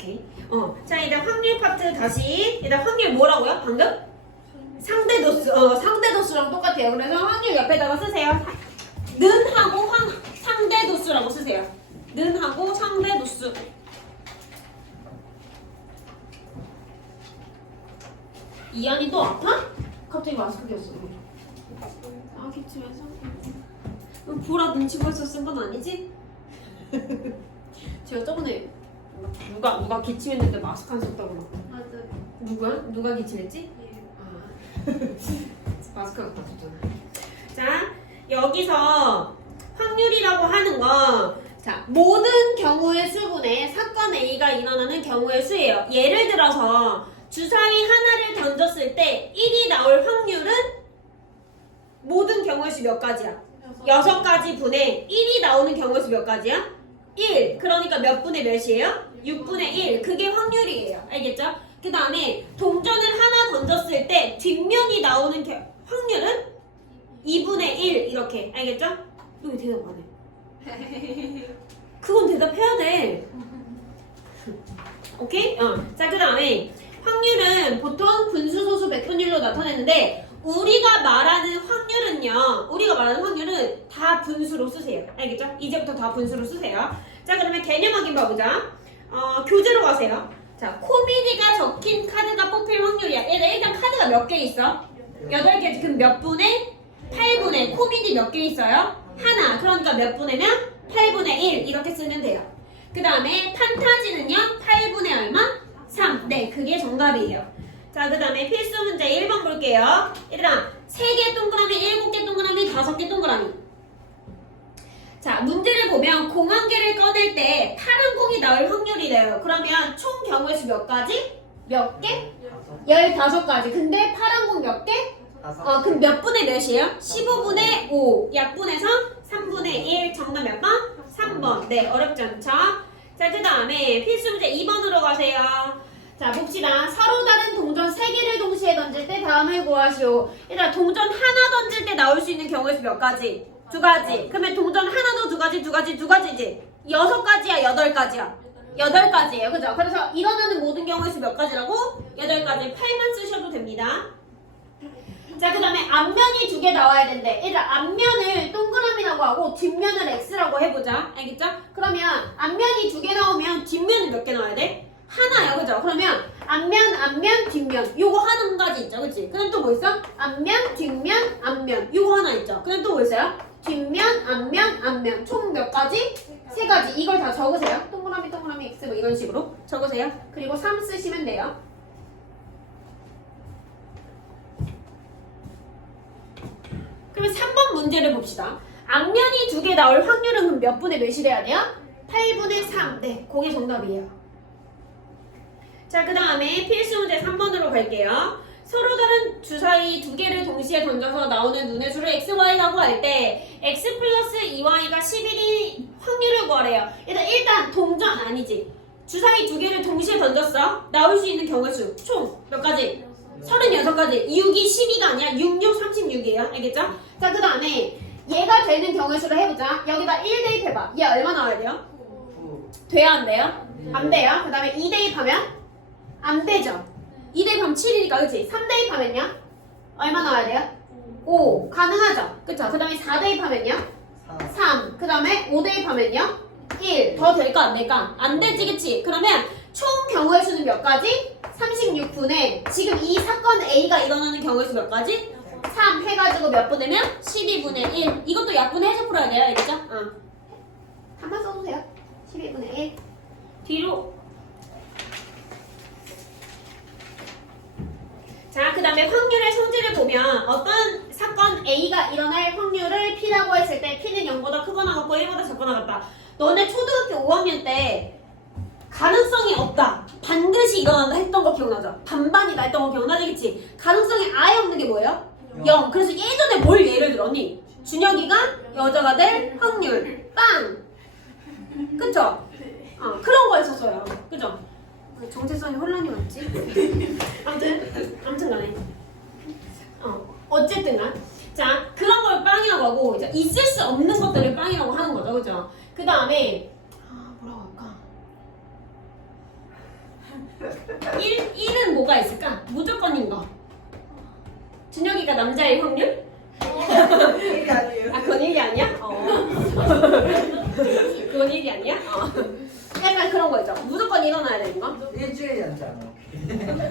오케이. 자, 일단 확률 파트 다시. 일단 확률 뭐라고요? 방금? 상대도수. 상대도수랑 똑같아요. 그래서 확률 옆에다가 쓰세요. 는하고 상대도수라고 쓰세요. 는하고 상대도수. 이한이 또 아파? 갑자기 마스크 꼈어. 아, 기침해서. 보라 눈치 벌써 쓴 건 아니지? 제가 저번에 누가 기침했는데 마스크 안 썼다고 막. 맞아. 누구야? 누가 기침했지? 예. 아. 마스크 갖다 줬잖아. 자, 여기서 확률이라고 하는 건 자, 모든 경우의 수분에 사건 A가 일어나는 경우의 수예요. 예를 들어서 주사위 하나를 던졌을 때 1이 나올 확률은 모든 경우의 수 몇 가지야? 6가지 분의 1이 나오는 경우의 수 몇 가지야? 1. 그러니까 몇 분의 몇이에요? 6분의 1. 그게 확률이에요. 알겠죠? 그 다음에 동전을 하나 던졌을 때 뒷면이 나오는 확률은 2분의 1 이렇게. 알겠죠? 여기 대답 안 해. 그건 대답해야 돼. 오케이? 자, 그 다음에 확률은 보통 분수, 소수, 백분율로 나타내는데 우리가 말하는 확률은 다 분수로 쓰세요. 알겠죠? 이제부터 다 분수로 쓰세요. 자, 그러면 개념 확인 봐보자. 교재로 가세요. 자, 코미디가 적힌 카드가 뽑힐 확률이야. 일단 카드가 몇 개 있어? 8개. 그럼 몇 분의? 8분의. 코미디 몇 개 있어요? 하나. 그러니까 몇 분의면? 8분의 1. 이렇게 쓰면 돼요. 그 다음에 판타지는요? 8분의 얼마? 3. 네, 그게 정답이에요. 자, 그 다음에 필수 문제 1번 볼게요. 얘들아, 3개 동그라미, 7개 동그라미, 5개 동그라미. 자, 문제를 보면 공 한 개를 꺼낼 때 파란 공이 나올 확률이래요. 그러면 총 경우의 수 몇 가지? 몇 개? 15가지. 근데 파란 공 몇 개? 그럼 몇 분의 몇이에요? 15분의 5. 약분해서 3분의 1. 정답 몇 번? 3번. 네, 어렵지 않죠? 자, 그 다음에 필수 문제 2번으로 가세요. 자, 봅시다. 서로 다른 동전 3개를 동시에 던질 때 다음을 구하시오. 얘들아, 동전 하나 던질 때 나올 수 있는 경우의 수 몇 가지? 2가지. 그러면 동전 하나도 2가지, 2가지지? 6가지야, 8가지야? 8가지예요. 그죠? 그래서 일어나는 모든 경우의 수 몇 가지라고? 8가지. 8만 쓰셔도 됩니다. 자, 그 다음에 앞면이 2개 나와야 된대. 얘들아, 앞면을 동그라미라고 하고 뒷면을 X라고 해보자. 알겠죠? 그러면 앞면이 2개 나오면 뒷면은 몇 개 나와야 돼? 하나야. 그죠? 그러면 앞면, 뒷면. 요거 한 가지 있죠. 그치? 그 다음 또 뭐 있어? 앞면, 뒷면, 앞면. 요거 하나 있죠. 그 다음 또 뭐 있어요? 뒷면, 앞면. 총 몇 가지? 3가지. 이걸 다 적으세요. 동그라미, X 뭐 이런 식으로 적으세요. 그리고 3 쓰시면 돼요. 그러면 3번 문제를 봅시다. 앞면이 2개 나올 확률은 그럼 몇 분의 몇이 돼야 돼요? 8분의 3. 네, 그게 정답이에요. 자, 그 다음에 필수 문제 3번으로 갈게요. 서로 다른 주사위 2개를 동시에 던져서 나오는 눈의 수를 x, y라고 할 때 x 플러스 2y가 11이 확률을 구하래요. 일단 동전 아니지. 주사위 2개를 동시에 던졌어. 나올 수 있는 경우의 수 총 몇 가지? 36가지. 6이 12가 아니야. 6, 36이에요. 알겠죠? 자, 그 다음에 얘가 되는 경우의 수를 해보자. 여기다 1 대입해봐. 얘 얼마 나와야 돼요? 돼야 안 돼요? 안 돼요. 그 다음에 2 대입하면? 안 되죠. 2 대입하면 7이니까 그치? 3 대입하면요? 얼마 나와야 돼요? 5. 가능하죠? 그쵸? 그 다음에 4 대입하면요? 3. 그 다음에 5 대입하면요? 1. 더 될까 안 될까? 안 되지 그치? 그러면 총 경우의 수는 몇 가지? 36분의 지금 이 사건 A가 일어나는 경우의 수 몇 가지? 3 해가지고 몇 분의면? 12분의 1. 이것도 약분해서 풀어야 돼요. 알겠죠? 한번 써주세요. 12분의 1. 뒤로. 자, 그 다음에 확률의 성질을 보면 어떤 사건 A가 일어날 확률을 P라고 했을 때 P는 0보다 크거나 같고 1보다 작거나 같다. 너네 초등학교 5학년 때 가능성이 없다. 반드시 일어난다 했던 거 기억나죠? 반반이다 했던 거 기억나지? 그치? 가능성이 아예 없는 게 뭐예요? 0. 그래서 예전에 뭘 예를 들었니? 준혁이가 여자가 될 확률. 빵! 그쵸? 그런 거 했었어요. 그죠? 정체성이 혼란이 왔지? 아무튼 간에. 어쨌든 간. 자, 그런 걸 빵이라고 하고, 이제 있을 수 없는 것들을 빵이라고 하는 거죠. 그죠? 그 다음에, 뭐라고 할까? 1은 뭐가 있을까? 무조건인 거. 준혁이가 남자일 확률? 이게 아니에요. 아, 그건 1이 아니야? 그건 1이 아니야? 약간 그런 거 있죠. 무조건 일어나야 되는 거? 일주일이 잖아.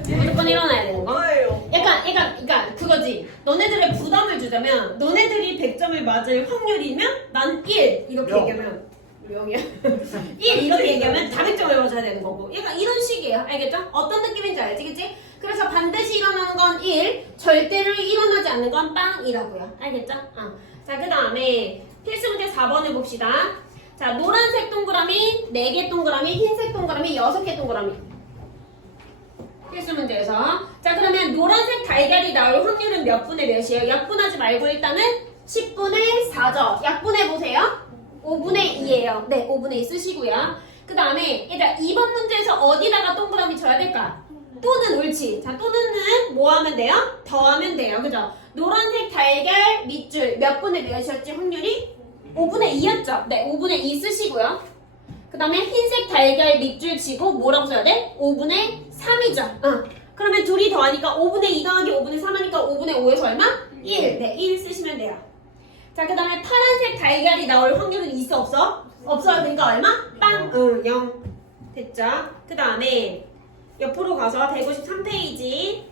무조건 일어나야 되는 거? 뭐예요? 약간 그거지. 너네들의 부담을 주자면 너네들이 100점을 맞을 확률이면 난 1 이렇게 영. 얘기하면 0이야. 1 이렇게 얘기하면 다 100점을 맞아야 되는 거고. 약간 이런 식이에요. 알겠죠? 어떤 느낌인지 알지? 그치? 그래서 반드시 일어나는 건 1, 절대로 일어나지 않는 건 빵이라고요. 알겠죠? 자, 그 다음에 필수 문제 4번을 봅시다. 자, 노란색 동그라미 4개 동그라미, 흰색 동그라미 6개 동그라미. 필수 문제에서. 자, 그러면 노란색 달걀이 나올 확률은 몇 분의 몇이에요? 약분하지 말고 일단은 10분의 4죠. 약분해보세요. 5분의 2예요. 네, 5분의 2 쓰시고요. 그 다음에 일단 2번 문제에서 어디다가 동그라미 쳐야 될까? 또는 옳지. 자, 또는은 뭐 하면 돼요? 더하면 돼요. 그죠? 노란색 달걀 밑줄 몇 분의 몇이었지 확률이? 5분의 2였죠? 네, 5분의 2 쓰시고요. 그 다음에 흰색 달걀 밑줄 치고 뭐라고 써야 돼? 5분의 3이죠. 그러면 둘이 더하니까 5분의 2 더하기 5분의 3 하니까 5분의 5에서 얼마? 1. 네, 1 쓰시면 돼요. 자, 그 다음에 파란색 달걀이 나올 확률은 있어 없어? 없어요. 그러니까 얼마? 빵! 0. 됐죠? 그 다음에 옆으로 가서 153페이지.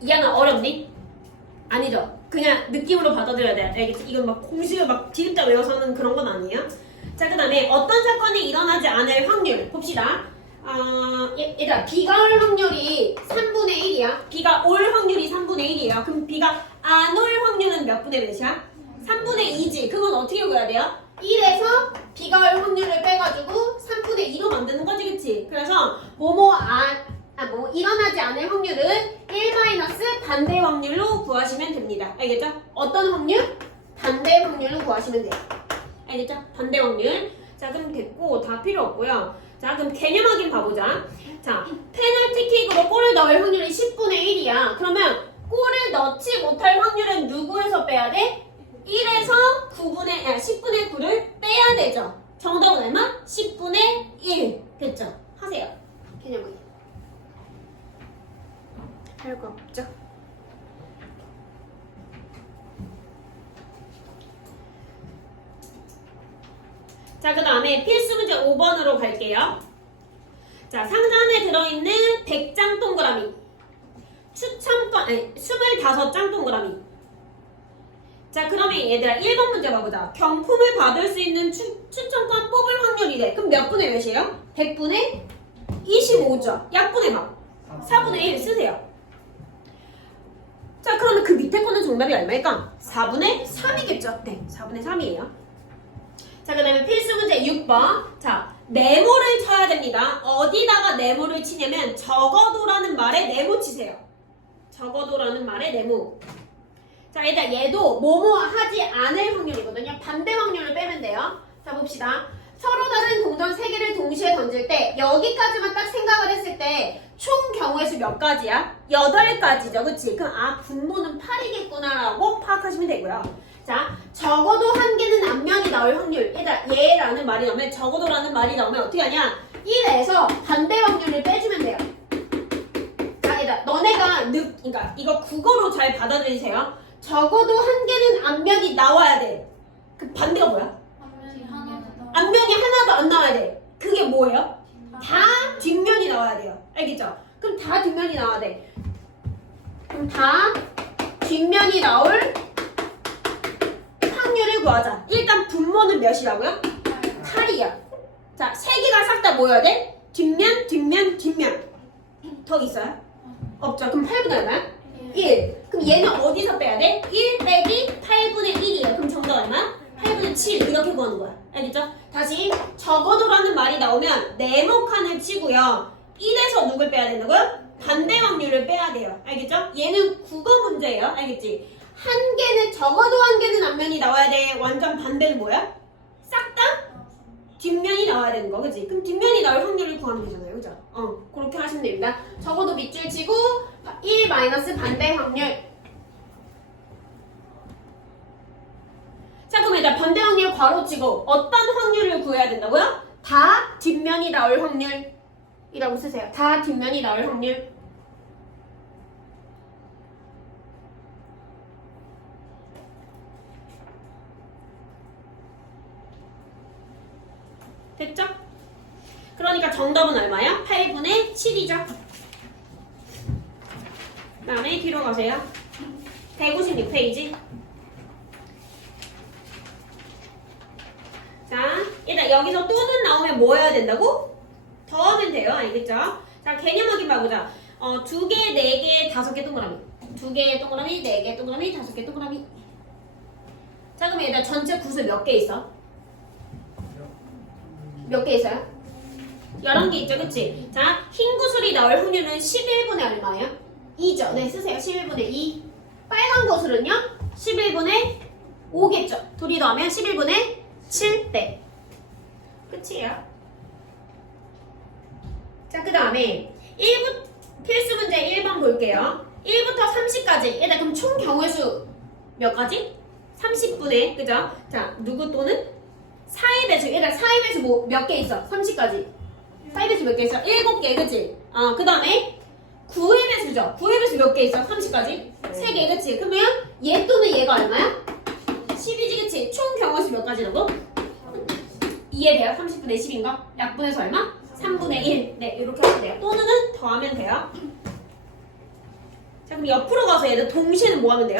이 하나 어렵니? 아니죠. 그냥 느낌으로 받아들여야 돼. 알겠지? 이건 막 공식을 막 디귿자 외워서는 그런 건 아니에요. 자, 그 다음에 어떤 사건이 일어나지 않을 확률 봅시다. 얘들아, 비가 올 확률이 3분의 1이야. 비가 올 확률이 3분의 1이에요. 그럼 비가 안 올 확률은 몇 분의 몇이야? 3분의 2지. 그건 어떻게 구해야 돼요? 1에서 비가 올 확률을 빼가지고 3분의 2로 만드는 거지, 그치? 그래서 일어나지 않을 확률은 1 반대 확률로 구하시면 됩니다. 알겠죠? 어떤 확률? 반대 확률로 구하시면 돼요. 알겠죠? 반대 확률. 자, 그럼 됐고 다 필요 없고요. 자, 그럼 개념 확인 봐보자. 자, 페널티킥으로 골을 넣을 확률이 10분의 1이야. 그러면 골을 넣지 못할 확률은 누구에서 빼야 돼? 1에서 10분의 9를 빼야 되죠. 정답은 얼마? 10분의 1. 됐죠? 하세요. 개념 확인. 할 거 없죠? 자, 그 다음에 필수 문제 5번으로 갈게요. 자, 상자 안에 들어있는 100장 동그라미. 추첨권, 25장 동그라미. 자, 그러면 얘들아 1번 문제 봐보자. 경품을 받을 수 있는 추첨권 뽑을 확률이래. 그럼 몇 분의 몇이에요? 100분의 25죠. 약분의 막 4분의 1 쓰세요. 자, 그러면 그 밑에 거는 정답이 얼마일까? 4분의 3이겠죠? 네, 4분의 3이에요. 자, 그 다음에 필수 문제 6번. 자, 네모를 쳐야 됩니다. 어디다가 네모를 치냐면 적어도라는 말에 네모 치세요. 적어도라는 말에 네모. 자, 일단 얘도 뭐뭐 하지 않을 확률이거든요. 반대 확률을 빼면 돼요. 자, 봅시다. 서로 다른 동전 3개를 동시에 던질 때 여기까지만 딱 생각을 했을 때 총 경우의 수 몇 가지야? 8가지죠. 그치? 그럼 분모는 8이겠구나라고 파악하시면 되고요. 자, 적어도 한 개는 앞면이 나올 확률. 얘라는 말이 나오면 적어도라는 말이 나오면 어떻게 하냐? 1에서 반대 확률을 빼주면 돼요. 자, 얘들아, 너네가 그러니까 이거 국어로 잘 받아들이세요. 적어도 한 개는 앞면이 나와야 돼. 그 반대가 뭐야? 앞면이 하나도 안 나와야 돼. 그게 뭐예요? 다 뒷면이 나와야 돼요. 알겠죠? 그럼 다 뒷면이 나와야 돼. 그럼 다 뒷면이 나올 확률을 구하자. 일단 분모는 몇이라고요? 8이야. 자, 3개가 싹 다 모여야 돼? 뒷면, 뒷면, 뒷면. 더 있어요? 없죠. 그럼 8분의 얼마야? 1. 그럼 얘는 어디서 빼야 돼? 1 빼기 8분의 1이에요. 그럼 정답 얼마? 8분의 7 이렇게 구하는 거야. 알겠죠? 다시 적어도라는 말이 나오면 네모 칸을 치고요. 1에서 누굴 빼야 된다고요? 반대 확률을 빼야 돼요. 알겠죠? 얘는 국어 문제예요. 알겠지? 한 개는 적어도 한 개는 앞면이 나와야 돼. 완전 반대는 뭐야? 싹 다 뒷면이 나와야 되는 거. 그치? 그럼 뒷면이 나올 확률을 구하면 되잖아요. 그죠? 그렇게 하시면 됩니다. 적어도 밑줄 치고 1 마이너스 반대 확률. 자, 그럼 일단 반대 확률 괄호 치고 어떤 확률을 구해야 된다고요? 다 뒷면이 나올 확률. 이라고 쓰세요. 다 뒷면이 나올 확률. 됐죠? 그러니까 정답은 얼마야? 8분의 7이죠. 그 다음에 뒤로 가세요. 156페이지. 자, 일단 여기서 또는 나오면 뭐 해야 된다고? 더하면 돼요. 알겠죠? 자, 개념 확인 봐보자. 2개, 4개, 5개 동그라미. 2개 동그라미, 4개 동그라미, 5개 동그라미. 자, 그럼 얘들아 전체 구슬 몇 개 있어? 몇 개 있어요? 11개 있죠, 그치? 자, 흰 구슬이 나올 확률은 11분의 얼마예요? 2죠. 네, 쓰세요. 11분의 2. 빨간 구슬은요? 11분의 5겠죠. 둘이 더하면 11분의 7. 네. 끝이에요. 자, 그 다음에 필수 문제 1번 볼게요. 1부터 30까지. 일단 그럼 총 경우의 수 몇 가지? 30분의, 그죠? 자, 누구 또는? 4의 배수. 일단 4의 배수 뭐 몇 개 있어? 30까지. 4의 배수 몇 개 있어? 7개, 그치? 그 다음에 9의 배수죠? 9의 배수 몇 개 있어? 30까지? 3개, 그치? 그러면 얘 또는 얘가 얼마야? 10이지, 그치? 총 경우의 수 몇 가지라고? 이해돼요? 30분의 10인 거? 약분해서 얼마? 3분의 1. 네, 이렇게 하면 돼요. 또는 더하면 돼요. 자, 그럼 옆으로 가서 얘들 동시에는 뭐 하면 돼요?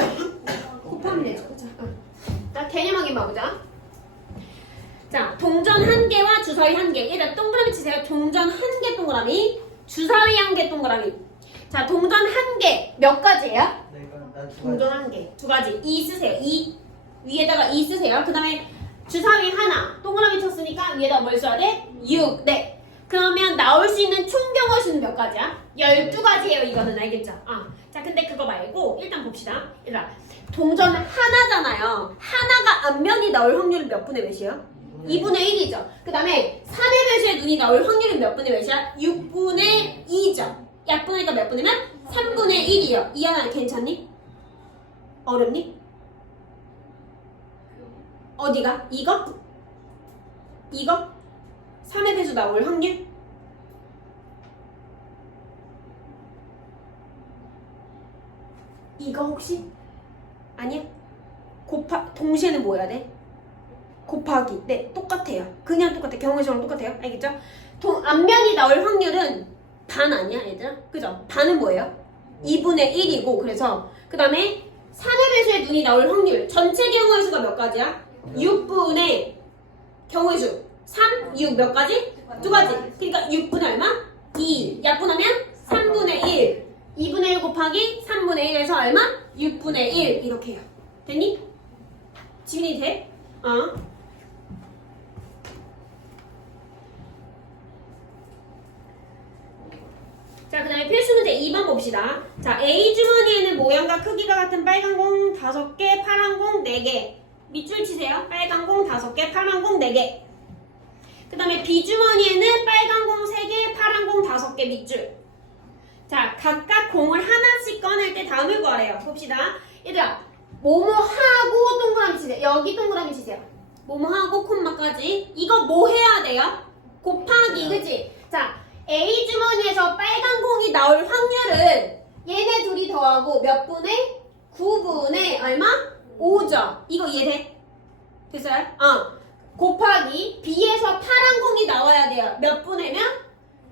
곱하면 되죠. 그쵸? 자, 개념 확인 봐보자. 자, 동전 1개와 주사위 1개. 일단 동그라미 치세요. 동전 1개 동그라미, 주사위 1개 동그라미. 자, 동전 1개 몇 가지예요? 동전 1개. 2가지. 2 쓰세요. 2. 위에다가 2 쓰세요. 그 다음에 주사위 하나. 동그라미 쳤으니까 위에다 뭘 써야 돼? 6. 네. 그러면 나올 수 있는 총 경우의 수는 몇 가지야? 12가지예요. 이거는 알겠죠? 자, 근데 그거 말고 일단 봅시다. 얘들아, 동전 하나잖아요. 하나가 앞면이 나올 확률은 몇 분의 몇이에요? 2분의 1이죠. 그 다음에 3의 배수의 눈이 나올 확률은 몇 분의 몇이야? 6분의 2죠. 약분하니까 몇 분이면? 3분의 1이요. 이 하나 괜찮니? 어렵니? 어디가? 이거? 이거? 3의 배수 나올 확률? 이거 혹시? 아니야? 동시에는 뭐 해야 돼? 곱하기. 네, 똑같아요. 그냥 똑같아. 경우의 수랑 똑같아요. 알겠죠? 앞면이 나올 확률은 반 아니야, 얘들아? 그죠? 반은 뭐예요? 2분의 1이고, 그래서 그 다음에 3의 배수의 눈이 나올 확률. 전체 경우의 수가 몇 가지야? 6분의 경우의 수. 3, 6 몇 가지? 2가지. 그러니까 6분의 얼마? 2. 약분하면 3분의 1. 2분의 1 곱하기 3분의 1에서 얼마? 6분의 1. 이렇게 해요. 됐니? 지민이 돼? 자, 그 다음에 필수 문제 2번 봅시다. 자, A 주머니에는 모양과 크기가 같은 빨간 공 5개, 파란 공 4개. 밑줄 치세요. 빨간 공 5개, 파란 공 4개. 그 다음에 B 주머니에는 빨간 공 3개, 파란 공 5개 밑줄. 자, 각각 공을 하나씩 꺼낼 때 다음을 구하래요. 봅시다. 얘들아, 뭐뭐하고 동그라미 치세요. 여기 동그라미 치세요. 뭐뭐하고 콤마까지. 이거 뭐 해야 돼요? 곱하기, 그치? 자, A 주머니에서 빨간 공이 나올 확률은 얘네 둘이 더하고 몇 분의? 9분의 얼마? 5죠. 이거 이해돼? 됐어요? 곱하기 B에서 파란 공이 나와야 돼요. 몇 분의면?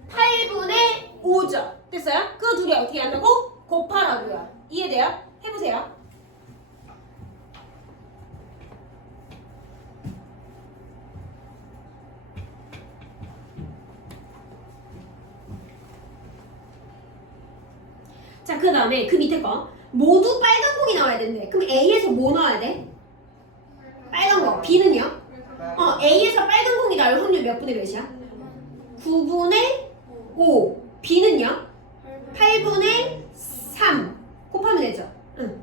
8분의 5죠. 됐어요? 그 둘이 어떻게 한다고? 곱하라고요. 이해돼요? 해보세요. 자, 그 다음에 그 밑에 거 모두 빨간 공이 나와야 되는데 그럼 A에서 뭐 나와야 돼? 빨간 거. B는요? A에서 빨간 공이 나올 확률 몇 분의 몇이야? 9분의 5. B는요? 8분의 3. 곱하면 되죠? 응.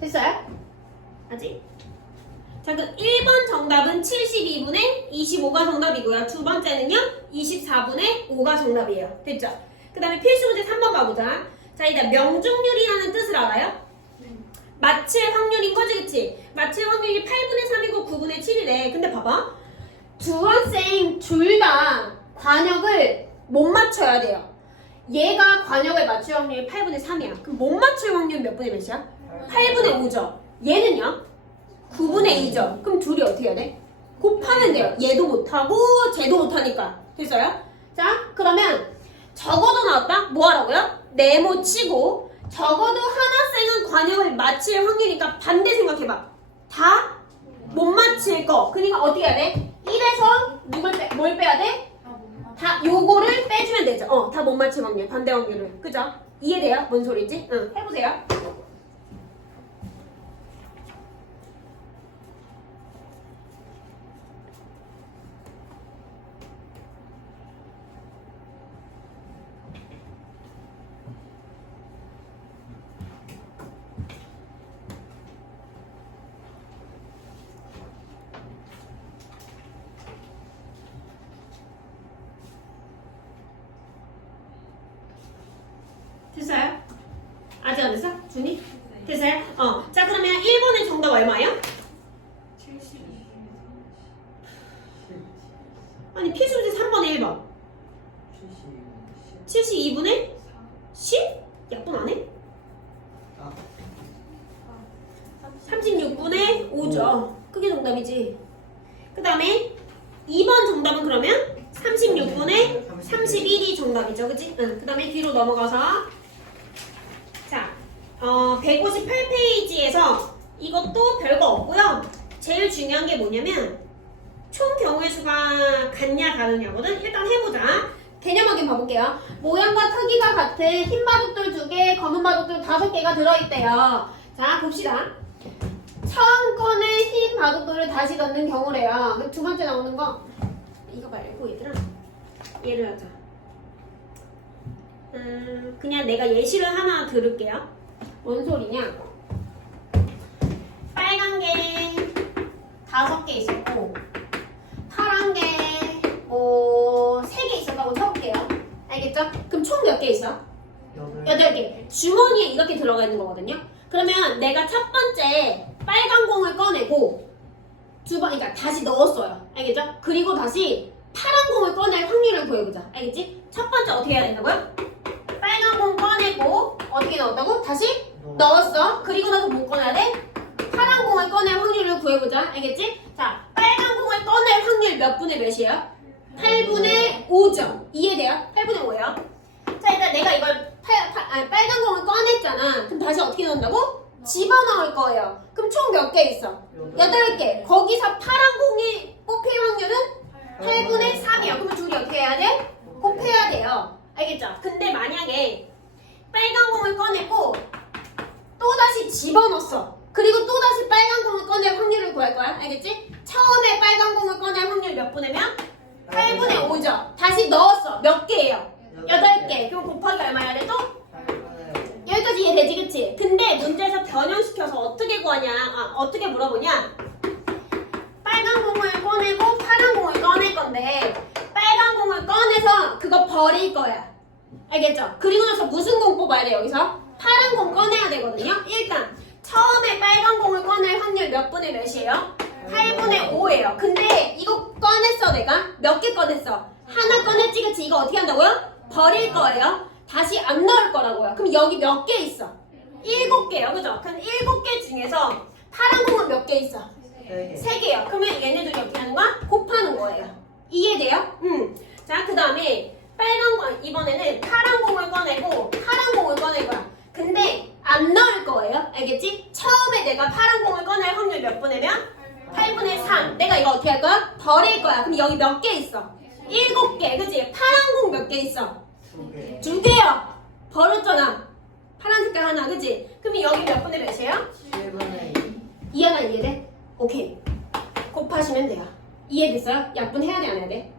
됐어요? 아직? 자, 그 1번 정답은 72분의 25가 정답이고요. 두 번째는요, 24분의 5가 정답이에요. 됐죠? 그 다음에 필수 문제 3번 봐보자. 자, 일단 명중률이라는 뜻을 알아요? 맞힐 확률인 거지, 그치? 맞힐 확률이 8분의 3이고 9분의 7이래. 근데 봐봐. 두 학생 둘 다 관역을 못 맞춰야 돼요. 얘가 관역을 맞출 확률이 8분의 3이야. 그럼 못 맞출 확률이 몇 분의 몇이야? 8분의 5죠. 얘는요? 9분의 2죠. 그럼 둘이 어떻게 해야 돼? 곱하면 돼요. 얘도 못하고 쟤도 못하니까. 됐어요? 자, 그러면 적어도 나왔다? 뭐 하라고요? 네모 치고 적어도 한 학생은 관역을 맞힐 확률이니까 반대 생각해봐. 다 못 맞힐 거. 그러니까 어떻게 해야 돼? 1에서 뭘 빼야 돼? 다 요거를 빼주면 되죠. 다 못 맞힐 확률. 반대 확률을. 그죠? 이해돼요? 뭔 소리지? 응, 해보세요. 됐어요? 아직 안 됐어? 준이? 됐어요? 자, 그러면 1번의 정답 얼마예요? 아니, 필수지 3번에 1번. 72분의 10? 약분 안 해? 36분의 5죠. 그게 정답이지. 그 다음에 2번 정답은 그러면 36분의 31이 정답이죠. 그치? 응. 그 다음에 뒤로 넘어가서 자, 158페이지에서 이것도 별거 없고요. 제일 중요한 게 뭐냐면 총 경우의 수가 같냐 다르냐거든. 일단 해보자. 개념 확인 봐볼게요. 모양과 크기가 같은 흰 바둑돌 2개, 검은 바둑돌 5개가 들어있대요. 자, 봅시다. 처음 꺼낸 흰 바둑돌을 다시 넣는 경우래요. 그럼 두 번째 나오는 거 이거 말고 얘들아, 얘를 하자. 그냥 내가 예시를 하나 들을게요. 뭔 소리냐? 빨간 게 5개 있었고 파란 게 3개 있었다고 쳐볼게요. 알겠죠? 그럼 총 몇 개 있어? 8개. 주머니에 이렇게 들어가 있는 거거든요. 그러면 내가 첫 번째 빨간 공을 꺼내고 그러니까 다시 넣었어요. 알겠죠? 그리고 다시 파란 공을 꺼낼 확률을 구해보자. 알겠지? 첫 번째 어떻게 해야 된다고요? 빨간 공 꺼내고 어떻게 넣었다고? 다시 넣었어. 그리고 나서 뭐 꺼내야 돼? 파란 공을 꺼낼 확률을 구해보자. 알겠지? 자, 빨간 공을 꺼낼 확률 몇 분의 몇이에요? 8분의 5죠. 이해돼요? 8분의 5예요. 자, 일단 내가 이걸 빨간 공을 꺼냈잖아. 그럼 다시 어떻게 넣는다고? 집어넣을 거예요. 그럼 총 몇 개 있어? 8개. 거기서 파란 공이 뽑힐 확률은 8분의 3이야. 그러면 둘이 어떻게 해야 돼? 곱해야 돼요. 알겠죠? 근데 만약에 빨간 공을 꺼내고 또다시 집어넣었어. 그리고 또다시 빨간 공을 꺼낼 확률을 구할 거야. 알겠지? 처음에 빨간 공을 꺼낼 확률 몇 분의 몇? 8분의 5죠. 다시 넣었어. 몇 개예요? 8개. 그럼 곱하기 얼마야 돼 또? 여기까지 이해되지, 그치? 근데 문제에서 변형시켜서 어떻게 구하냐? 어떻게 물어보냐? 빨간 공을 꺼내고 파란 공을 꺼낼 건데 빨간 공을 꺼내서 그거 버릴 거야. 알겠죠? 그리고 나서 무슨 공 뽑아야 돼, 여기서? 파란 공 꺼내야 되거든요? 일단 처음에 빨간 공을 꺼낼 확률 몇 분의 몇이에요? 8분의 5예요. 근데 이거 꺼냈어, 내가? 몇 개 꺼냈어? 하나 꺼냈지, 그치? 이거 어떻게 한다고요? 버릴 거예요. 다시 안 넣을 거라고요. 그럼 여기 몇 개 있어? 7개요, 그죠? 그럼 7개 중에서 파란 공은 몇 개 있어? 3개요. 그러면 얘네들이 어떻게 하는 거야? 곱하는 거예요. 이해돼요? 자, 그 다음에 빨간 공, 이번에는 파란 공을 꺼내고 파란 공을 꺼낼 거야. 근데 안 넣을 거예요. 알겠지? 처음에 내가 파란 공을 꺼낼 확률 몇 분의 몇? 8분의 3. 내가 이거 어떻게 할 거야? 버릴 거야. 그럼 여기 몇 개 있어? 7개. 그치? 파란 공 몇 개 있어? 2개요. 버렸잖아. 파란 색깔 하나. 그치? 그럼 여기 몇 분의 몇이에요? 7분의 2. 이해가 이해돼? 오케이. 곱하시면 돼요. 이해됐어요? 약분해야 돼, 안 해야 돼?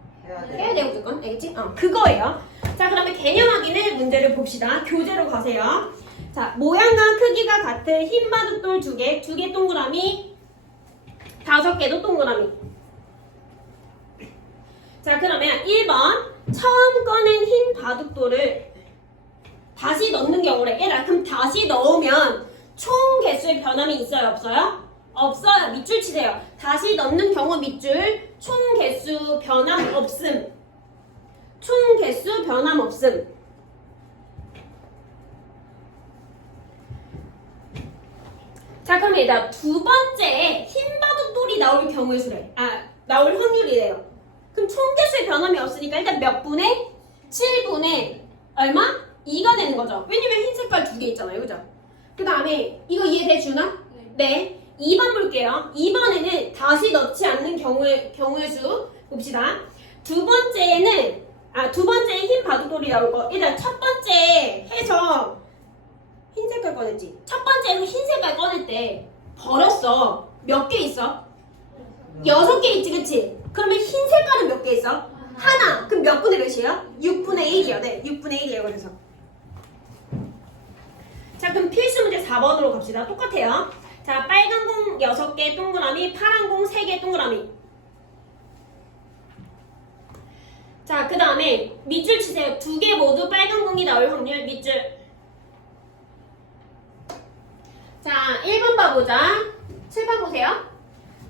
해야 돼, 무조건. 알겠지? 그거예요. 자, 그러면 개념 확인을 문제를 봅시다. 교재로 가세요. 자, 모양과 크기가 같은 흰 바둑돌 2개, 2개 동그라미, 5개도 동그라미. 자, 그러면 1번 처음 꺼낸 흰 바둑돌을 다시 넣는 경우래. 얘라, 그럼 다시 넣으면 총 개수의 변함이 있어요, 없어요? 없어요. 밑줄 치세요. 다시 넣는 경우 밑줄. 총 개수 변함 없음. 총 개수 변함 없음. 자, 그럼 얘들아, 두 번째에 흰 바둑돌이 나올 경우의 수래. 나올 확률이래요. 그럼 총 개수의 변함이 없으니까 일단 몇 분의? 7분의 얼마? 2가 되는 거죠. 왜냐면 흰 색깔 두 개 있잖아요. 그죠? 그 다음에 이거 이해돼 주나? 네. 2번 볼게요. 2번에는 다시 넣지 않는 경우의 수 봅시다. 두 번째에 흰 바둑돌이 나올 거. 일단 첫 번째 해서 흰 색깔 꺼냈지. 첫 번째에서 흰 색깔 꺼낼 때 버렸어. 몇 개 있어? 6개 있지, 그치? 그러면 흰 색깔은 몇 개 있어? 하나. 그럼 몇 분의 몇이에요? 6분의 1이요. 네, 6분의 1이에요. 그래서. 자, 그럼 필수 문제 4번으로 갑시다. 똑같아요. 자, 빨간 공 6개 동그라미, 파란 공 3개 동그라미. 자, 그 다음에 밑줄 치세요. 두 개 모두 빨간 공이 나올 확률 밑줄. 자, 1번 봐보자. 7번 보세요.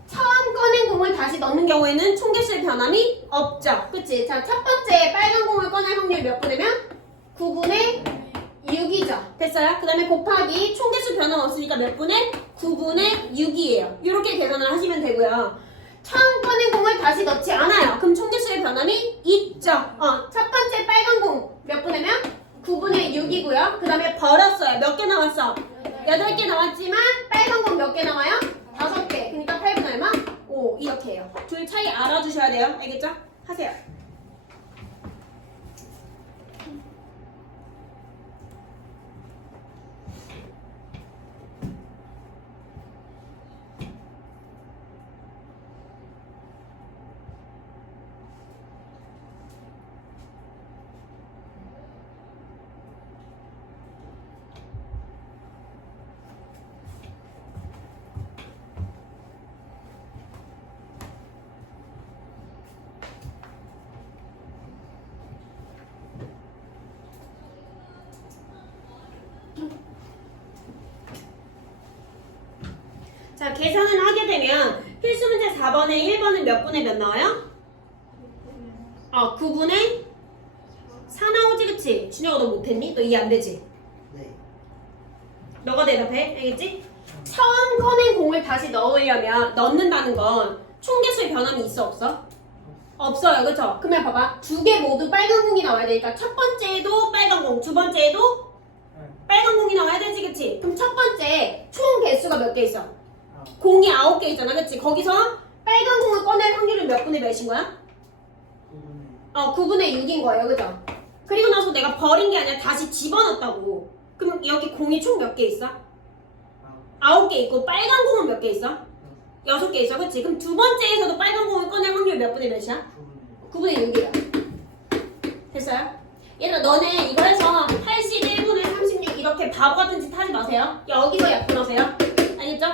처음 꺼낸 공을 다시 넣는 경우에는 총 개수의 변함이 없죠. 그치? 자, 첫 번째 빨간 공을 꺼낼 확률 몇 분이면? 9분의 6이죠. 됐어요? 그 다음에 곱하기 총 개수 변함 없으니까 몇 분의? 9분의 6이에요. 이렇게 계산을 하시면 되고요. 처음 꺼낸 공을 다시 넣지 않아요. 그럼 총 개수의 변함이 있죠. 첫 번째 빨간 공 몇 분이면? 9분의 6이고요. 그 다음에 버렸어요. 몇 개 나왔어? 8개 나왔지만 빨간 공 몇 개 나와요? 5개. 그러니까 8분 얼마? 5. 이렇게 해요. 둘 차이 알아주셔야 돼요. 알겠죠? 하세요. 자, 계산을 하게 되면 필수 문제 4번에 1번은 몇 분의 몇 나와요? 9분의 4 나오지, 그치? 준혁아 너 못했니? 너 이해 안 되지? 네. 너가 대답해. 알겠지? 처음 꺼낸 공을 다시 넣는다는 건 총 개수의 변함이 있어, 없어? 없어요, 그쵸? 그러면 봐봐. 두 개 모두 빨간 공이 나와야 되니까 첫 번째에도 빨간 공, 두 번째에도 빨간 공이 나와야 되지, 그치? 그럼 첫 번째 총 개수가 몇 개 있어? 공이 9개 있잖아, 그치? 거기서 빨간 공을 꺼낼 확률은 몇 분의 몇인 거야? 9분의 6인 거예요, 그죠? 그리고 나서 내가 버린 게 아니라 다시 집어넣었다고. 그럼 여기 공이 총 몇 개 있어? 9개 있고 빨간 공은 몇 개 있어? 6개 있어, 그치? 그럼 두 번째에서도 빨간 공을 꺼낼 확률 몇 분의 몇이야? 9분의 6이야. 됐어요? 얘들아, 너네 이거 해서 81분의 36 이렇게 바보 같은 짓 하지 마세요. 여기서 약분하세요. 알겠죠?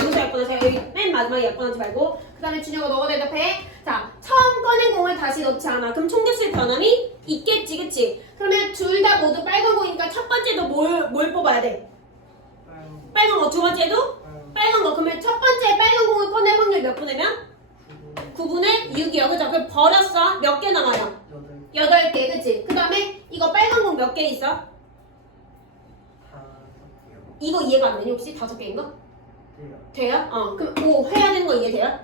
여기서 약분하세요. 여기 맨 마지막에 약분하지 말고. 그 다음에 준혁아 너가 대답해. 자, 처음 꺼낸 공을 다시 넣지 않아. 그럼 총 개수의 변함이 있겠지, 그치? 그러면 둘 다 모두 빨간 공이니까 첫 번째도 뭘 뽑아야 돼? 빨간 거. 두 번째도? 빨간 거. 그러면 첫 번째 빨간 공을 꺼낼 확률 몇 분이면? 9분의 6이요. 그죠? 그럼 버렸어. 몇 개 남아요? 8개. 그치? 그 다음에 이거 빨간 공 몇 개 있어? 이거 이해가 안 되니? 혹시 5개인 거? 돼요? 그럼 5 해야 되는 거 이해돼요?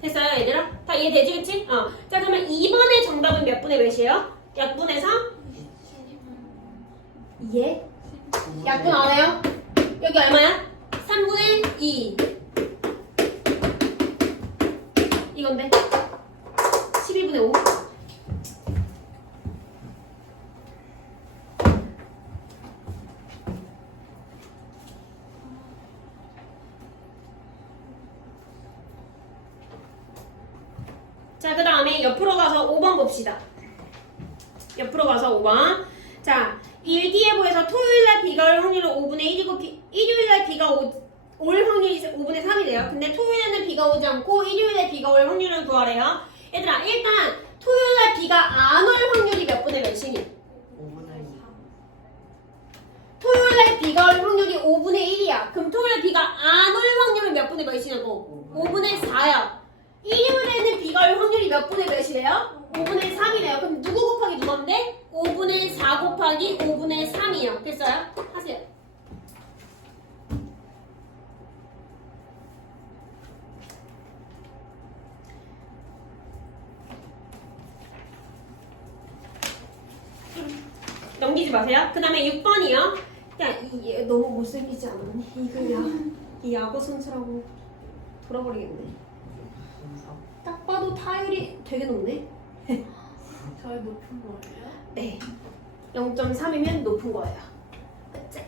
됐어요, 얘들아? 다 이해되지, 그치? 자, 그러면 2번의 정답은 몇 분의 몇이에요? 약분해서? 이해? 약분 안 해요? 여기 얼마야? 3분의 2. 이건데? 11분의 5. 자, 그 다음에 옆으로 가서 5번 봅시다. 옆으로 가서 5번. 자, 일기예보에서 토요일날 비가 올 확률은 5분의 1이고 일요일날 비가 올 확률이 5분의 3이래요. 근데 토요일에는 비가 오지 않고 일요일에 비가 올 확률을 구하래요. 얘들아, 일단 토요일날 비가 안 올 확률이 몇 분의 몇이니? 5분의 2. 토요일날 비가 올 확률이 5분의 1이야. 그럼 토요일에 비가 안 올 확률은 몇 분의 몇이냐고? 5분의 4야. 일요일에는 비가 올 확률이 몇 분의 몇이래요? 5분의 3이래요. 그럼 누구 곱하기 누구인데? 5분의 4 곱하기 5분의 3이요. 됐어요? 하세요. 넘기지 마세요. 그 다음에 6번이요. 야, 얘 너무 못생기지 않았니? 이거야. 이 야구 선수라고 돌아버리겠네. 딱 봐도 타율이 되게 높네. 저희 높은 거예요? 네. 0.3이면 높은 거예요. 그치?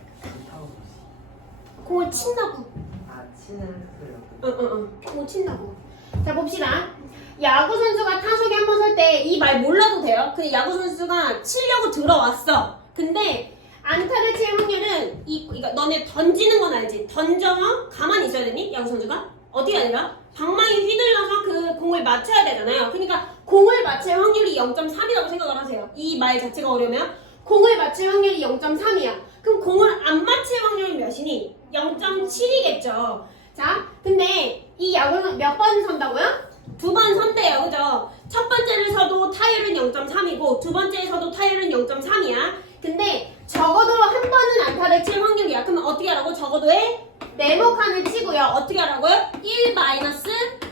공을 친다고. 아, 치는 소리요. 응. 공을 친다고. 자, 봅시다. 야구 선수가 타석에 한 번 설 때 이 말 몰라도 돼요. 근데 야구 선수가 치려고 들어왔어. 근데 안타를 칠 확률은 그러니까 너네 던지는 건 알지? 던져 가만히 있어야 되니? 야구 선수가 어떻게 아니라 방망이 휘둘러서 그 공을 맞춰야 되잖아요. 그러니까 공을 맞힐 확률이 0.3이라고 생각을 하세요. 이 말 자체가 어려우면 공을 맞힐 확률이 0.3이야. 그럼 공을 안 맞힐 확률이 몇이니? 0.7이겠죠. 자, 근데 이 야구는 몇 번 선다고요? 2번 선대요. 그죠? 첫 번째를 서도 타율은 0.3이고 두 번째에서도 타율은 0.3이야. 근데 적어도 한 번은 안타를 칠 확률이야. 그러면 어떻게 하라고? 적어도에 네모칸을 치고요. 어떻게 하라고요? 1 마이너스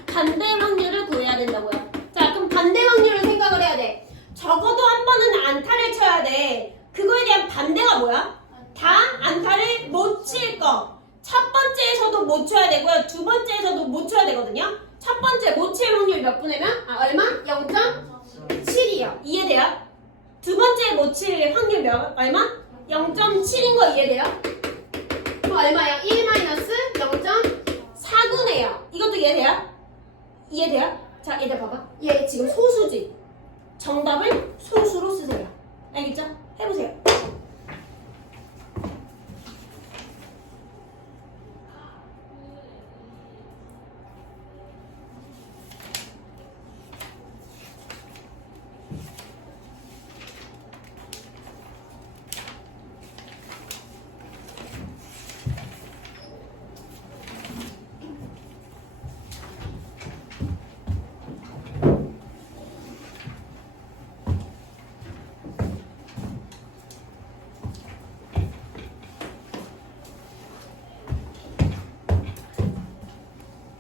반대 확률을 구해야 된다고요. 자, 그럼 반대 확률을 생각을 해야 돼. 적어도 한 번은 안타를 쳐야 돼. 그거에 대한 반대가 뭐야? 다 안타를 못 칠 거. 첫 번째에서도 못 쳐야 되고요. 두 번째에서도 못 쳐야 되거든요. 첫 번째 못 칠 확률 몇 분이면? 얼마? 0.7이요. 이해돼요? 두 번째 못 칠 확률 얼마? 0.7인 거 이해돼요? 그럼 얼마야? 1 마이너스 0.4구네요. 이것도 이해돼요? 이해돼요? 자, 얘들 봐봐. 얘 지금 소수지. 정답을 소수로 쓰세요. 알겠죠? 해보세요.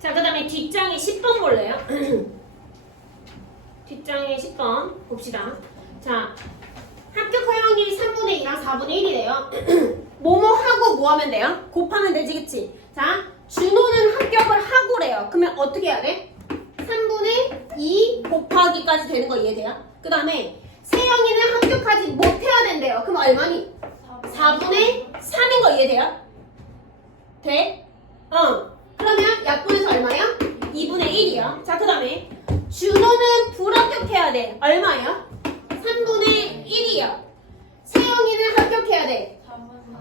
자, 그 다음에 뒷장에 10번 볼래요? 뒷장에 10번 봅시다. 자, 합격할 확률이 3분의 2랑 4분의 1이래요. 뭐뭐 하고 뭐 하면 돼요? 곱하면 되지, 그치? 자, 준호는 합격을 하고래요. 그러면 어떻게 해야 돼? 3분의 2 곱하기까지 되는 거 이해돼요? 그 다음에 세영이는 합격하지 못해야 된대요. 그럼 얼마니? 4분의 3인 거 이해돼요? 돼? 그러면 약분해서 얼마야? 2분의 1이요. 자, 그 다음에 준호는 불합격해야 돼. 얼마야? 3분의 1이요. 세영이는 합격해야 돼.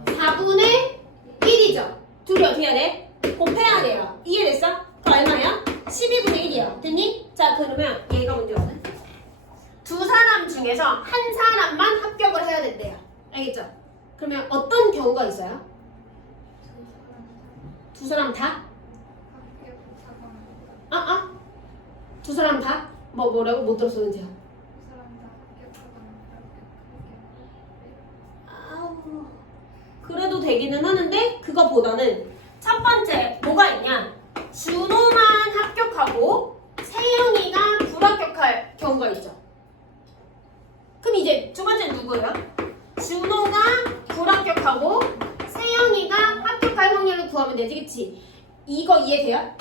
4분의 1이죠. 둘이 어떻게 해야 돼? 곱해야 돼요. 이해됐어? 그 얼마야? 12분의 1이요. 됐니? 자, 그러면 얘가 문제거든. 두 사람 중에서 한 사람만 합격을 해야 된대요. 알겠죠? 그러면 어떤 경우가 있어요? 두 사람 다? 두 사람 다? 뭐라고? 못 들었어, 은지야. 아우, 그래도 되기는 하는데 그거보다는 첫 번째 뭐가 있냐? 준호만 합격하고 세영이가 불합격할 경우가 있죠. 그럼 이제 두 번째는 누구예요? 준호가 불합격하고 세영이가 합격할 확률을 구하면 되지, 그치? 이거 이해돼요?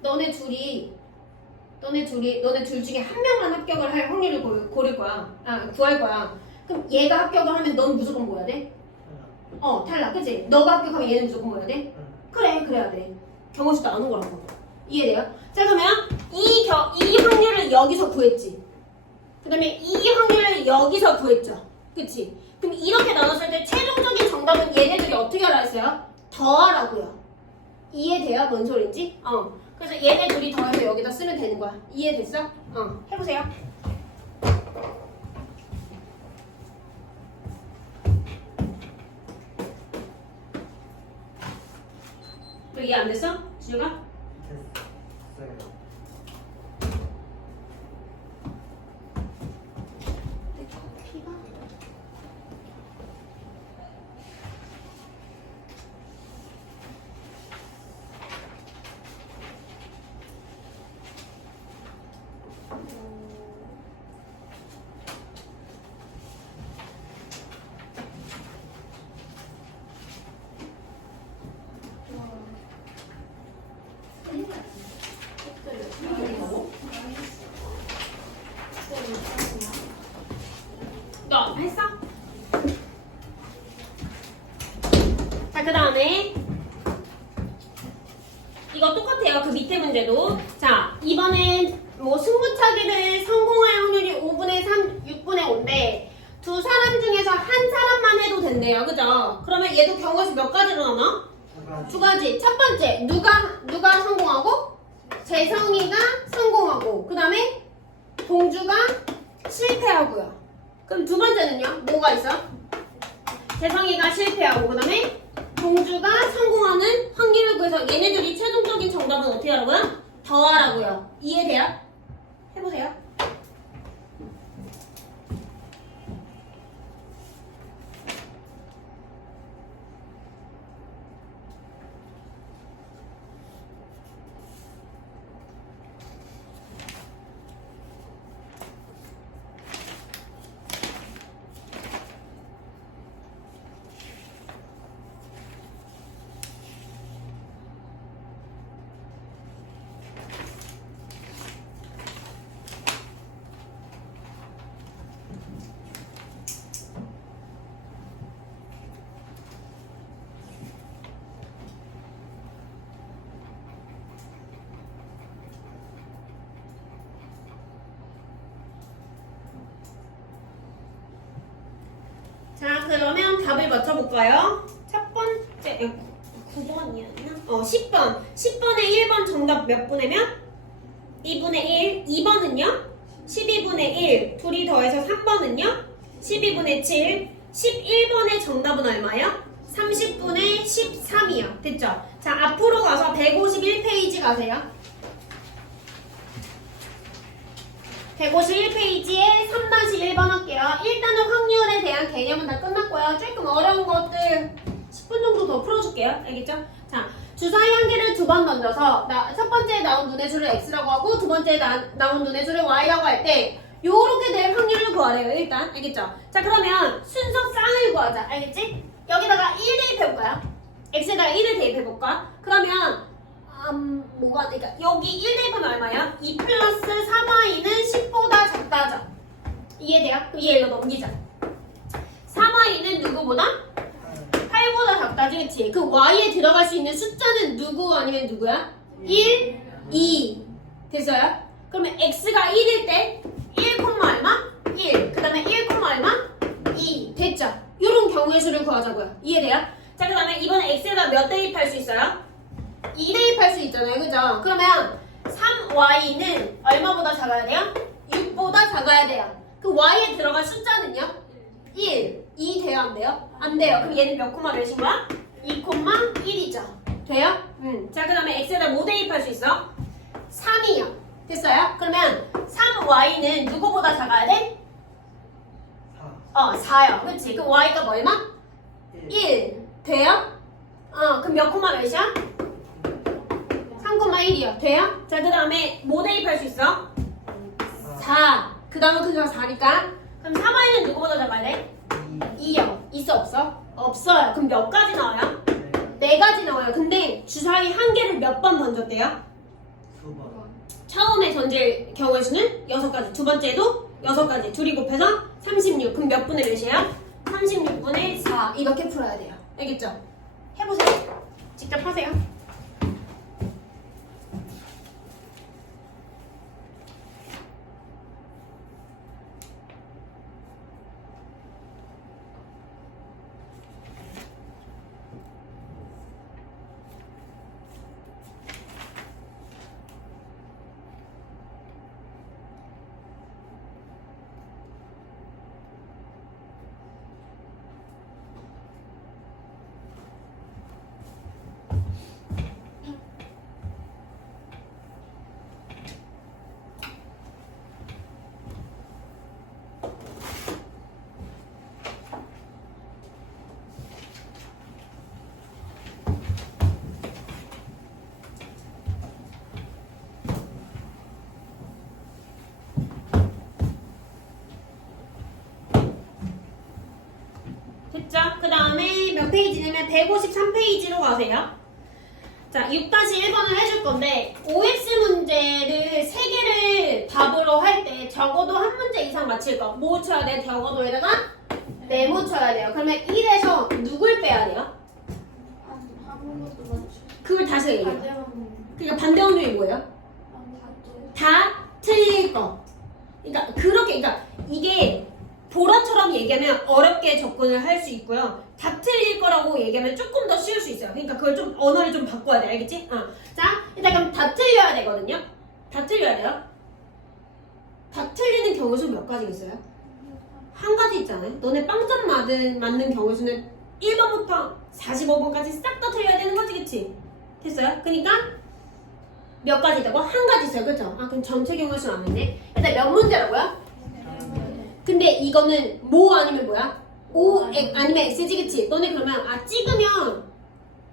너네 둘 중에 한 명만 합격을 할 확률을 고를 거야. 구할 거야. 그럼 얘가 합격을 하면 넌 무조건 뭐 해야 돼? 탈락, 그치? 너가 합격하면 얘는 무조건 뭐 해야 돼? 그래, 그래야 돼. 경호수도 안 온 거라고. 이해돼요? 자, 그러면 이 확률을 여기서 구했지. 그 다음에 이 확률을 여기서 구했죠. 그치? 그럼 이렇게 나눴을 때 최종적인 정답은 얘네들이 어떻게 하라 했어요? 더하라고요. 이해돼요? 뭔 소린지? 그래서 얘네 둘이 더해서 여기다 쓰면 되는 거야. 이해됐어? 해보세요. 또 이해 안 됐어? 준혁아? 됐어요. 내 커피가 너 했어? 자, 그 다음에 이거 똑같아요. 그 밑에 문제도. 자, 이번엔 뭐 승부차기를 성공할 확률이 5분의 3, 6분의 5인데 두 사람 중에서 한 사람만 해도 된대요. 그죠? 그러면 얘도 경우에서 몇 가지로 나눠? 두 가지. 첫 번째, 누가 성공하고? 재성이가 성공하고. 그 다음에 동주가 실패하고요. 그럼 두 번째는요? 뭐가 있어? 재성이가 실패하고 그 다음에 동주가 성공하는 확률을 구해서 얘네들이 최종적인 정답은 어떻게 하라고요? 더하라고요. 이해돼요? 해보세요. 자, 그러면 답을 맞춰볼까요? 첫 번째, 9번이었나? 10번. 10번에 1번 정답 몇 분의 몇? 2분의 1. 2번은요? 12분의 1. 둘이 더해서 3번은요? 12분의 7. 11번의 정답은 얼마요? 30분의 13이요. 됐죠? 자, 앞으로 가서 151페이지 가세요. 151페이지에 3-1번 할게요. 일단은 확률에 대한 개념은 다 끝났고요. 조금 어려운 것들 10분 정도 더 풀어줄게요. 알겠죠? 자, 주사위 한 개를 두 번 던져서 첫 번째에 나온 눈의 수를 x라고 하고 두 번째에 나온 눈의 수를 y라고 할 때 요렇게 될 확률을 구하래요. 일단 알겠죠? 자, 그러면 순서 쌍을 구하자. 알겠지? 여기다가 1 대입해볼까요? x에다가 1을 대입해볼까? 그러면 그러니까 여기 1 대입하면 얼마야? 2 플러스 3y는 10보다 작다죠. 이해돼요? 그럼 얘 일로 넘기자. 3y는 누구보다? 8보다 작다지, 그치? 그 y에 들어갈 수 있는 숫자는 누구 아니면 누구야? 1, 2. 됐어요? 그러면 x가 1일 때 1, 얼마? 1. 그 다음에 1, 얼마? 2. 됐죠? 이런 경우의 수를 구하자고요. 이해돼요? 자, 그 다음에 이번에 x에다 몇 대입할 수 있어요? 2 대입할 수 있잖아요. 그죠? 그러면 3y는 얼마보다 작아야 돼요? 6보다 작아야 돼요. 그 y에 들어갈 숫자는요? 1, 2 돼요? 안 돼요? 안 돼요. 그럼 얘는 몇 콤마 몇인 거야? 2, 1이죠. 돼요? 자, 그 다음에 x에다 뭐 대입할 수 있어? 3이요. 됐어요? 그러면 3y는 누구보다 작아야 돼? 4요. 그치? 그럼 y가 뭐 얼마? 1. 돼요? 그럼 몇 콤마 몇이야? 3,1이요. 돼요? 자, 그 다음에 뭐 대입할 수 있어? 4. 그 다음에 그가 4니까. 그럼 3y는 누구보다 작아야 돼? 2요. 있어, 없어? 없어요. 그럼 몇 가지 나와요? 4가지 나와요. 근데 주사위 한 개를 몇 번 던졌대요? 2번. 처음에 던질 경우의 수는 6가지. 두 번째도 6가지. 둘이 곱해서 36. 그럼 몇 분의 몇이에요? 36분의 4. 이렇게 풀어야 돼요. 알겠죠? 해보세요. 직접 하세요. 됐죠? 그 다음에 몇 페이지냐면 153페이지로 가세요. 자, 6-1번을 해줄 건데 OX 문제를 3개를 답으로 할 때 적어도 한 문제 이상 맞힐 거. 뭐 쳐야 돼? 적어도에다가 네모 쳐야 돼요. 그러면 1에서 누굴 빼야 돼요? 아무것도 맞추. 그걸 다시 얘기해요. 반대만 보면. 그러니까 반대 확률이 뭐예요? 다 다 틀릴 거. 그러니까 그렇게 그러니까 이게 보라처럼 얘기하면 어렵게 접근을 할 수 있고요. 다 틀릴 거라고 얘기하면 조금 더 쉬울 수 있어요. 그러니까 그걸 좀 언어를 좀 바꿔야 돼. 알겠지? 자, 일단 그럼 다 틀려야 되거든요. 다 틀려야 돼요. 다 틀리는 경우수 몇 가지 있어요? 한 가지 있잖아요. 너네 빵점 맞는 경우수는 1번부터 45번까지 싹 다 틀려야 되는 거지, 그치? 됐어요? 그러니까 몇 가지 있다고? 한 가지 있어요, 그쵸? 그럼 전체 경우수는 안 됐네. 일단 몇 문제라고요? 근데 이거는 뭐 아니면 뭐야? O 아니면 X지, 그치? 너네 그러면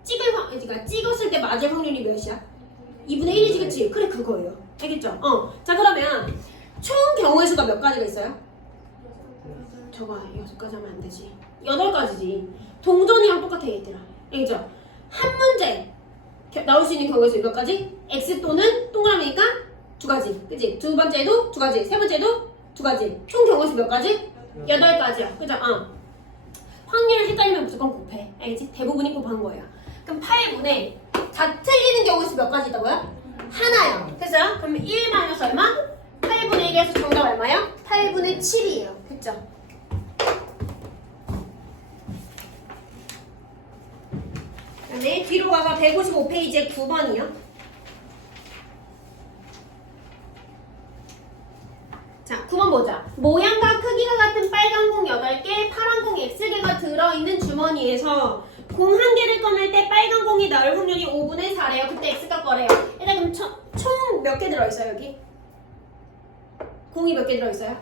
그러니까 찍었을 때 맞을 확률이 몇이야? 2분의 1이지, 그치? 그래, 그거예요. 알겠죠? 자, 그러면 총 경우의 수가 몇 가지가 있어요? 저거 6가지 하면 안 되지. 8가지지. 동전이랑 똑같아, 얘들아. 알겠죠? 한 문제 나올 수 있는 경우의 수 몇 가지? X 또는 동그라미니까 2가지. 그치? 두 번째도 2가지. 세 번째도 2가지. 총 경우의 수 몇 가지? 8가지야. 그죠? 확률 헷갈리면 무조건 곱해. 알겠지? 대부분이 곱한 거예요. 그럼 8분의 다 틀리는 경우의 수 몇 가지 있다고요? 하나요. 됐어요? 그럼 1 마이너스 얼마? 8분의 1에서 정답 얼마요? 8분의 7이에요. 됐죠? 그다음에 뒤로 가서 155페이지에 9번이요. 자, 9번 보자. 모양과 크기가 같은 빨간 공 8개, 파란 공 X개가 들어있는 주머니에서 공 한 개를 꺼낼 때 빨간 공이 나올 확률이 5분의 4래요. 그때 X가 거래요. 일단 그럼 총 몇 개 들어있어요, 여기? 공이 몇 개 들어있어요?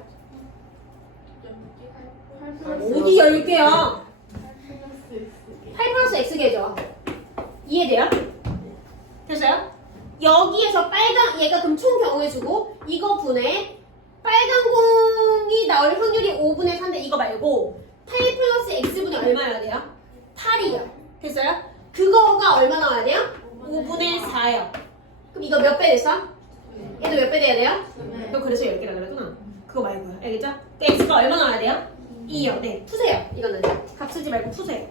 어디 10개야? 8 플러스 X개죠. 이해돼요? 됐어요? 여기에서 빨간 얘가 그럼 총 경우의 수고 이거 분의 빨간 공이 나올 확률이 5분의 4인데 이거 말고 8 플러스 X분이 얼마여야 돼요? 8이요. 됐어요? 그거가 얼마 나와야 돼요? 5분의 4요. 그럼 이거 몇 배 됐어? 얘도 몇 배 돼야 돼요? 너 그래서 10개라 그랬구나. 그거 말고요. 알겠죠? X가 얼마 나와야 돼요? 2요. 네, 푸세요. 이거는 값 쓰지 말고 푸세요.